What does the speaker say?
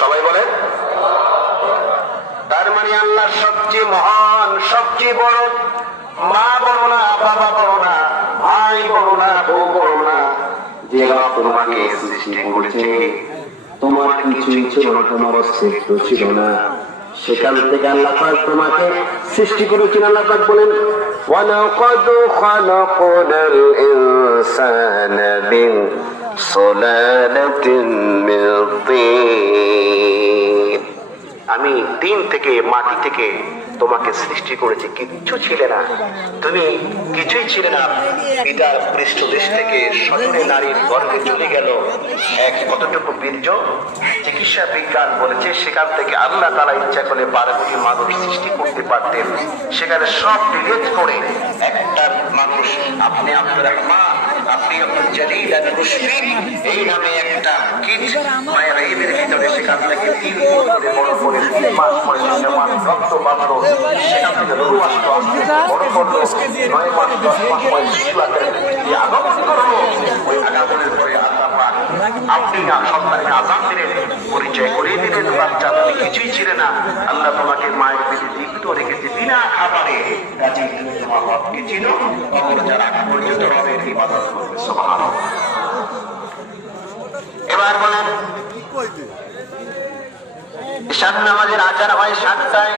সবাই বলেন। তার মানে আল্লাহ সবচেয়ে মহান, সবচেয়ে বড়। মা বড় না, বাবা বড় না, ভাই বড় না, বউ বড় না, যে আল্লাহ তোমাকে সৃষ্টি করেছে তোমার কিছুই ছিল না, তোমার অস্তিত্ব ছিল না, সেখান থেকে আল্লাহ পাক তোমাকে সৃষ্টি করেছেন। আল্লাহ পাক বলেন ওয়ালাকাদ খালাকনাল ইনসানা মিন সুলালাতিন মিন তিন। আমি তিন থেকে, মাটি থেকে তোমাকে সৃষ্টি করেছি। কিচ্ছু ছিলে না, তুমি কিছুই ছিলে না। পিতার পৃষ্ঠদেশ থেকে সজনে নারীর গর্ভে চলে গেল এক কতটুকু বীর্য। চিকিৎসা বিজ্ঞান বলেছে সেখান থেকে আল্লাহ তাআলা ইচ্ছা করলে 12 কোটি মানুষ সৃষ্টি করতে পারতেন। সেখানে সব ডিলিট করে একটা মানুষ, আপনি আব্দুর রহমান, আপনি আব্দুল জলিল আল মুশফিক, এই নামে একটা কিট মায়ের এদের ভিতরে সেখান থেকে 3 করে বড় করে 3 মাস পরে সমান রক্ত বাঁধল। সেখান থেকে রোগ আসলো, বড় করলো, 9 মাস 10 মাস পরে শিশু আকারে আগমন করলো। ওই আগমনের পরে আল্লাহ পাক আপনি না সন্তানের আযান দিলেন, পরিচয় করিয়ে দিলেন বাচ্চা তুমি কিছুই ছিলে না। আল্লাহ তোমাকে মায়ের পেটে জীবিত রেখেছে বিনা খাবারে। কাজেই তুমি তোমার রবকে চিনো, কবর যারা পর্যন্ত রবের ইবাদত করবে। সুবহানাল্লাহ। এবার বলেন ঈশান নামাজের আজান হয় 7টায়।